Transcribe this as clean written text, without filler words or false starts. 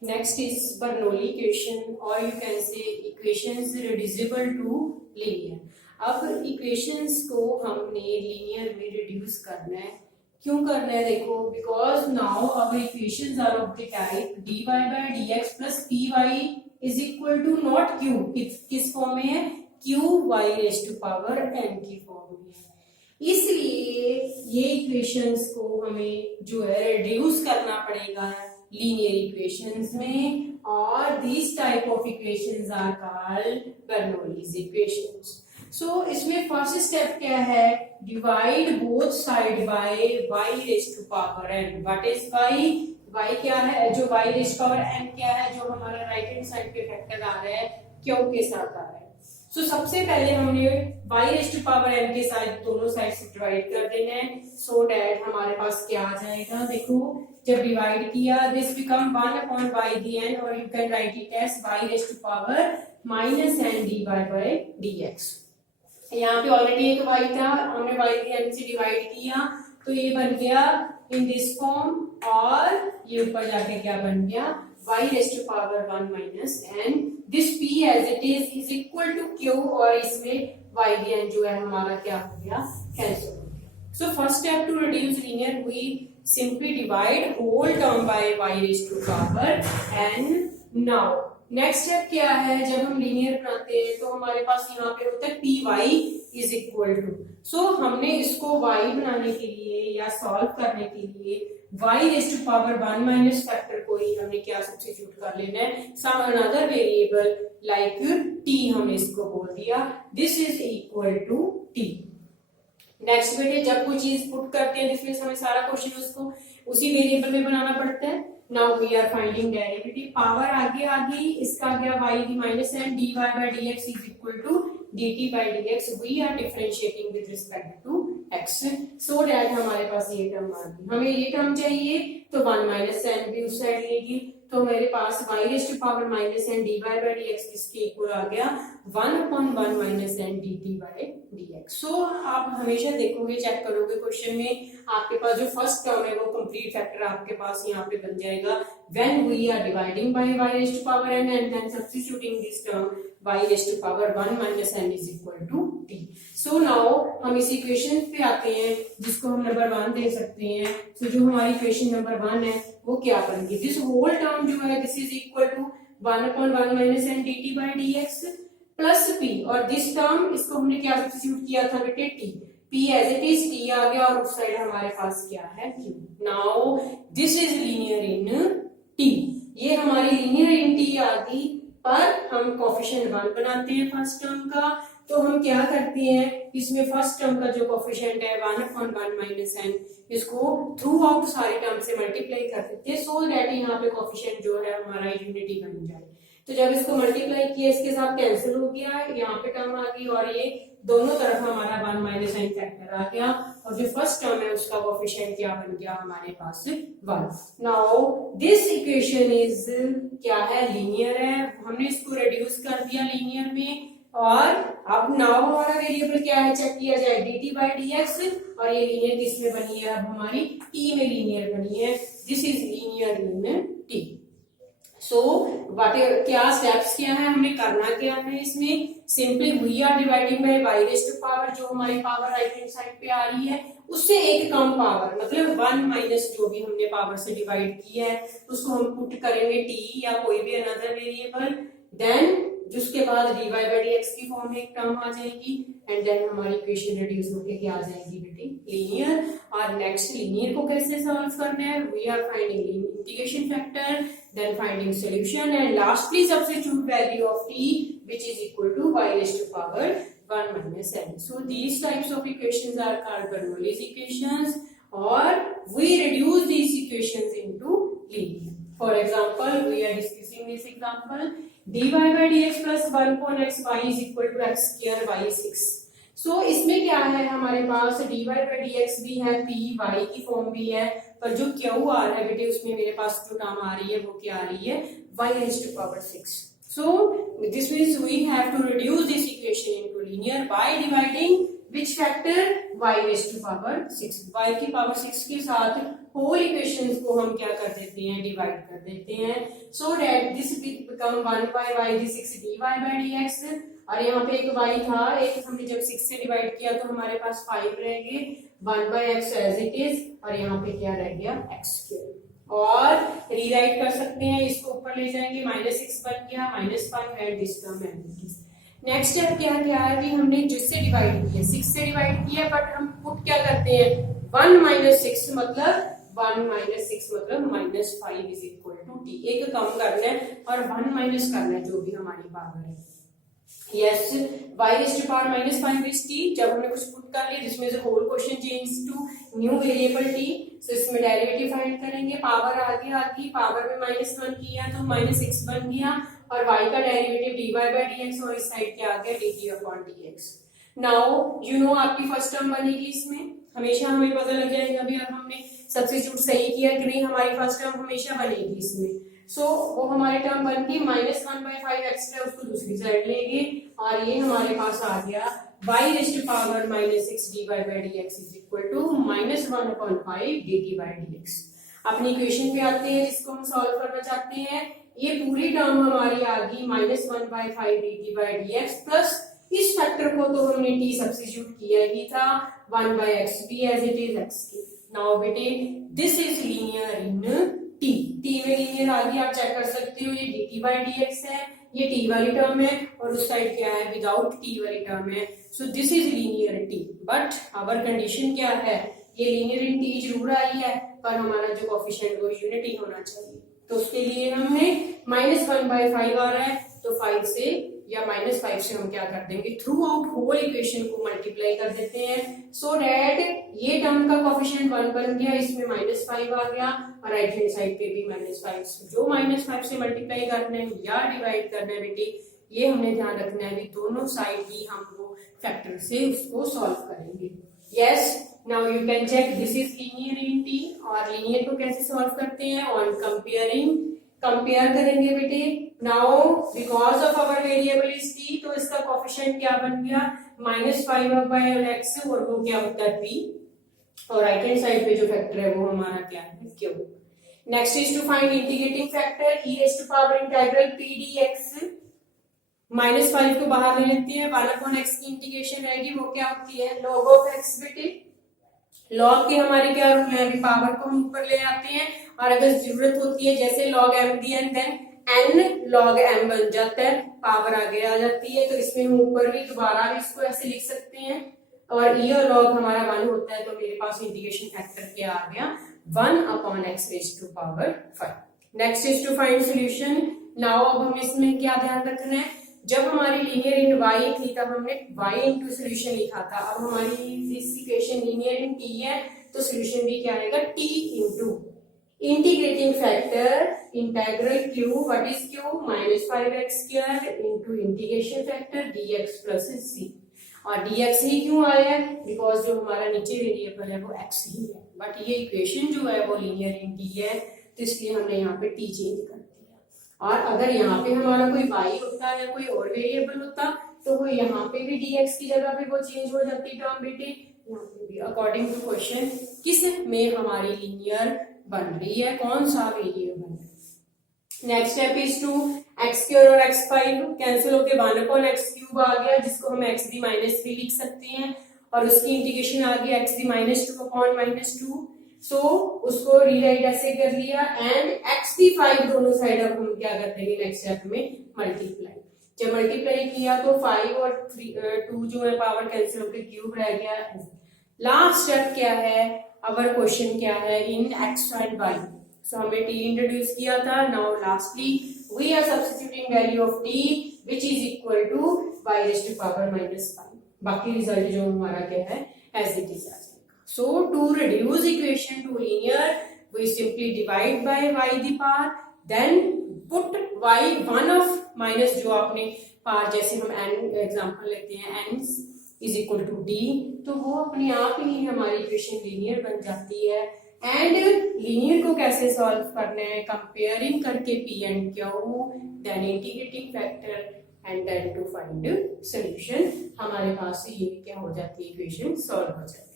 Next is Bernoulli equation or you can say equations reducible to linear. अब equations को हमने linear में reduce करना है. क्यों करना है देखो, because now our equations are of the type dy by dx plus py is equal to not q. किस फॉर्म में है? q y raised to power n की फॉर्म में है. इसलिए ये इक्वेशंस को हमें जो है रिड्यूस करना पड़ेगा लीनियर इक्वेशंस में, और this type of equations are called Bernoulli's equations. So इसमें फर्स्ट स्टेप क्या है? Divide both side by y raise to power n. What is y? y क्या है? जो y raise to power n क्या है? जो हमारा राइट हैंड साइड पे फैक्टर आ रहा है q के साथ आ रहा है. सो सबसे पहले हमने y raise to power n के साथ दोनों साइड से डिवाइड कर देना है, सो दैट हमारे पास क्या आ जाएगा? देखो, जब डिवाइड किया this become 1 upon y dn, और you can write it as y raise to power minus n dy by dx. यहाँ पे ऑलरेडी एक y था, हमने y dn से डिवाइड किया तो ये बन गया इन दिस फॉर्म, और ये ऊपर जाके क्या बन गया? y raise to power 1 minus n. This p as it is equal to q, और इसमें y dn जो है हमारा क्या हो गया? कैंसिल हो गया. So first step to reduce linear, we simply divide whole term by y raise to power n. Now next step क्या है? जब हम लीनियर बनाते हैं तो हमारे पास यहाँ पे होता है py इज इक्वल टू. सो हमने इसको y बनाने के लिए या सॉल्व करने के लिए y raise to power 1 minus factor को ही हमने क्या सब्स्टिट्यूट कर लेना है? Some another variable like t हमने इसको बोल दिया. This is equal to t. Next बेटे, जब कोई चीज पुट करते हैं जिसमें हमें सारा क्वेश्चन उसको उसी वेरिएबल में बनाना पड़ता है. Now we are finding derivative. Power आगे आ गई, इसका आ गया y की minus n, dy by dx is equal to dt by dx. We are differentiating with respect to x, so that हमारे पास ये टर्म आ गई. हमें ये टर्म चाहिए तो 1 माइनस n भी उस साइड लेगी, तो मेरे पास y raise to power minus n dy by dx किसके इक्वल आ गया? 1 upon 1 minus n dt by dx. So आप हमेशा देखोगे, चेक करोगे क्वेश्चन में, आपके पास जो फर्स्ट टर्म है वो कंप्लीट फैक्टर आपके पास यहाँ पे बन जाएगा when we are dividing by y raise to power n and then substituting this term y raise to power 1 minus n is equal to t. So now हम इस equation पे आते हैं जिसको हम नंबर 1 दे सकते हैं. सो जो हमारी इक्वेशन नंबर 1 है वो क्या बनेगी? दिस होल टर्म जो है this is equal to 1 upon 1 minus n dt by dx plus p, और दिस टर्म इसको हमने क्या सब्स्टिट्यूट किया था बेटे? t. p as it is t आ गया, और उस साइड हमारे पास क्या है? q. Now this is linear in t. ये हमारी लीनियर इन t आ गई, पर हम कोएफिशिएंट 1 बनाते हैं फर्स्ट टर्म का. तो हम क्या करते हैं, इसमें फर्स्ट टर्म का जो कोएफिशिएंट है 1 अपॉन 1 माइनस n, इसको थ्रू आउट सारे टर्म से मल्टीप्लाई कर देते हैं, सो दैट यहाँ पे कोएफिशिएंट जो है हमारा यूनिटी बन जाए. तो जब इसको मल्टीप्लाई किया, इसके साथ कैंसिल हो गया, यहाँ पे टर्म आ गई, और ये दोनों तरफ हमारा 1 माइनस n फैक्टर आ गया, और जो फर्स्ट टर्म है उसका कोएफिशिएंट क्या बन गया हमारे पास? 1. नाउ दिस इक्वेशन इज क्या है? लीनियर है. हमने इसको रिड्यूस कर दिया लीनियर में, और अब नाउ हमारा वेरिएबल क्या है? चेक किया जाए dt बाय dx, और ये लीनियर किसमें बनी है? अब हमारी t में लीनियर बनी है. This is linear in t. So क्या स्टेप्स क्या है, हमने करना क्या है इसमें? Simply we are dividing by y raise to power, जो हमारी पावर राइट हैंड साइड पे आ रही है उससे एक कम पावर, मतलब 1 माइनस जो भी हमने पावर से डिवाइड किया है उसको हम पुट करेंगे t या कोई भी अनदर वेरिएबल. देन जिसके बाद dy बाय dx की फॉर्म में एक टर्म आ जाएगी, एंड देन हमारी इक्वेशन रिड्यूस होके क्या आ जाएगी बेटे? लीनियर. और नेक्स्ट लीनियर को कैसे सॉल्व करना है? We are finding integration factor, then finding solution, and lastly substitute value of t which is equal to y raised to power 1 minus n. So these types of equations are called Bernoulli's equations, or we reduce these equations into linear. For example, we are discussing this example. dy by dx plus 1 upon x y is equal to x square y is 6. So इसमें क्या है? हमारे पास dy by dx भी है, p y की form भी है, पर जो q आ रहा है बेटे उसमें मेरे पास जो टर्म आ रही है वो क्या आ रही है? y raised to power 6. So this means we have to reduce this equation into linear by dividing which factor y raise to power 6, y की पावर 6 के साथ होल इक्वेशंस को हम क्या कर देते हैं, डिवाइड कर देते हैं, so that this become 1 by y is 6 dy by dx, और यहाँ पे एक y था, एक हमने जब 6 से डिवाइड किया तो हमारे पास 5 रह गए, 1 by x as it is, और यहाँ पे क्या रह गया, x स्क्वायर, और रीराइट कर सकते हैं, इसको ऊपर ले जाएंगे, -6 बन गया, -5 and this term as it is. Next step क्या क्या है, अभी हमने जिससे डिवाइड किया 6 से डिवाइड किया, बट हम पुट क्या करते हैं, 1 - 6 मतलब 1 - 6 मतलब -5 इज इक्वल टू t, एक कम करना है और 1 माइनस करना है जो भी हमारी पावर है। Yes, y is to power -5 is t, जब हमने कुछ पुट कर लिया जिसमें से whole question change to new variable t, तो इसमें डेरिवेटिव फाइंड करेंगे, पावर आगे आ गई, पावर में -1 किया तो -6 बन गया, और y का डेरिवेटिव dy by dx, और इस साइड क्या आ गया, dt upon dx। Now you know आपकी फर्स्ट टर्म बनेगी, इसमें हमेशा हमें पता लग जाएगा अभी अब हमने सब्स्टिट्यूट सही किया कि नहीं, हमारी फर्स्ट टर्म हमेशा बनेगी इसमें, सो वो हमारी टर्म बन गई -1/5 एक्स्ट्रा, उसको दूसरी साइड लेंगे, और ये हमारे पास आ गया y raised to power -6 dy by dx is equal to -1/5 dt by dx। अपनी इक्वेशन पे आते हैं जिसको हम सॉल्व करना चाहते हैं, ये पूरी टर्म हमारी आ गई -1/5 dt by dx, प्लस इस फैक्टर को तो हमने t सब्स्टिट्यूट किया ही था, 1/x भी एज इट इज x की। नाउ बेटे this is linear in t, t में लीनियर आ गई, आप चेक कर सकते हो, ये dt by dx है, ये t वाली टर्म है, और उस साइड क्या है, विदाउट t वाली टर्म है, so this is linear in t, but our condition क्या है, ये लीनियर इन t जरूर आई है, पर हमारा जो कोएफिशिएंट वो यूनिटी होना चाहिए, तो उसके लिए हमने -1/5 आ रहा है, तो 5 से या -5 से हम क्या कर देंगे, थ्रू आउट होल इक्वेशन को मल्टीप्लाई कर देते हैं, सो दैट ये टर्म का कोएफिशिएंट 1 बन गया, इसमें -5 आ गया, और राइट हैंड साइड पे भी -5, जो -5 से मल्टीप्लाई करना है या डिवाइड करना है बेटे, ये हमने ध्यान रखना है, दोनों साइड ही हम वो फैक्टर से उसको सॉल्व करेंगे। Yes, now you can check this is linear in t, और लीनियर को कैसे सॉल्व करते हैं, ऑन कंपेयरिंग, कंपेयर करेंगे बेटे। Now because of our variable is t, तो इसका कोएफिशिएंट क्या बन गया, -5/x, और वो क्या होता है p, और राइट हैंड साइड पे जो फैक्टर है वो हमारा क्या है, q। Next is to find integrating factor, e raised to power integral p dx, -5 को बाहर ले लेते हैं, 1/x की इंटीग्रेशन रहेगी, वो क्या होती है, log of x बेटे। लॉग के हमारे क्या रूल है, अभी पावर को हम ऊपर ले आते हैं, और अगर जरूरत होती है जैसे log m दिया देन n log m बन जाता है, पावर आगे आ जाती है, तो इसमें हम ऊपर भी दोबारा भी इसको ऐसे लिख सकते हैं, और e और log हमारा 1 होता है, तो मेरे पास इंटीग्रेशन फैक्टर क्या आ गया, 1/x raised to power 5। Next is to find solution. Now अब हमें इसमें क्या ध्यान रखना है, जब हमारी लीनियर इन y थी तब हमने y इनटू सॉल्यूशन लिखा था, अब हमारी इस इक्वेशन लीनियर इन t है, तो सॉल्यूशन भी क्या आएगा, t into integrating factor integral q, what is q, -5x square into integration factor dx plus c, और dx ही क्यों आया है, बिकॉज जो हमारा नीचे वेरिएबल है वो x ही है, बट ये इक्वेशन जो है वो लीनियर इन t है, तो इसलिए हमने यहाँ पे t चेंज कर दिया, और अगर यहाँ पे हमारा कोई y होता या कोई और वेरिएबल होता तो वो यहाँ पे भी dx की जगह पे वो चेंज हो जाती टर्म बेटे, यहाँ पे भी अकॉर्डिंग टू क्वेश्चन किस में हमारी लीनियर बन रही है, कौन सा variable. Next step is to x square और x5 कैंसिल होके 1/x³ आ गया, जिसको हम x⁻³ लिख सकते हैं, और उसकी इंटीग्रेशन आ गई x⁻²/-2, सो उसको रीराइट ऐसे कर लिया, एंड x⁵ दोनों साइड अब हम क्या कर देंगे नेक्स्ट स्टेप में मल्टीप्लाई, जब मल्टीप्लाई किया तो 5 और 2 जो है पावर कैंसिल होकर क्यूब रह गया। लास्ट स्टेप क्या है, अवर क्वेश्चन क्या है, in x and y, so हमने t इंट्रोड्यूस किया था, now lastly we are substituting value of t which is equal to y raised to power -5, बाकी रिजल्ट जो हमारा क्या है एज इट इज आ जाएगा। So to reduce equation to linear, we simply divide by y the power, then put y one of minus जो आपने power, जैसे हम n एग्जांपल लेते हैं n is equal to d, तो वो अपने आप ही हमारी इक्वेशन लीनियर बन जाती है। एंड लीनियर को कैसे सॉल्व करना है, कंपेयरिंग करके p and q, then integrating factor and then to find solution. हमारे पास ये क्या हो जाती है, इक्वेशन सॉल्व हो जाती है।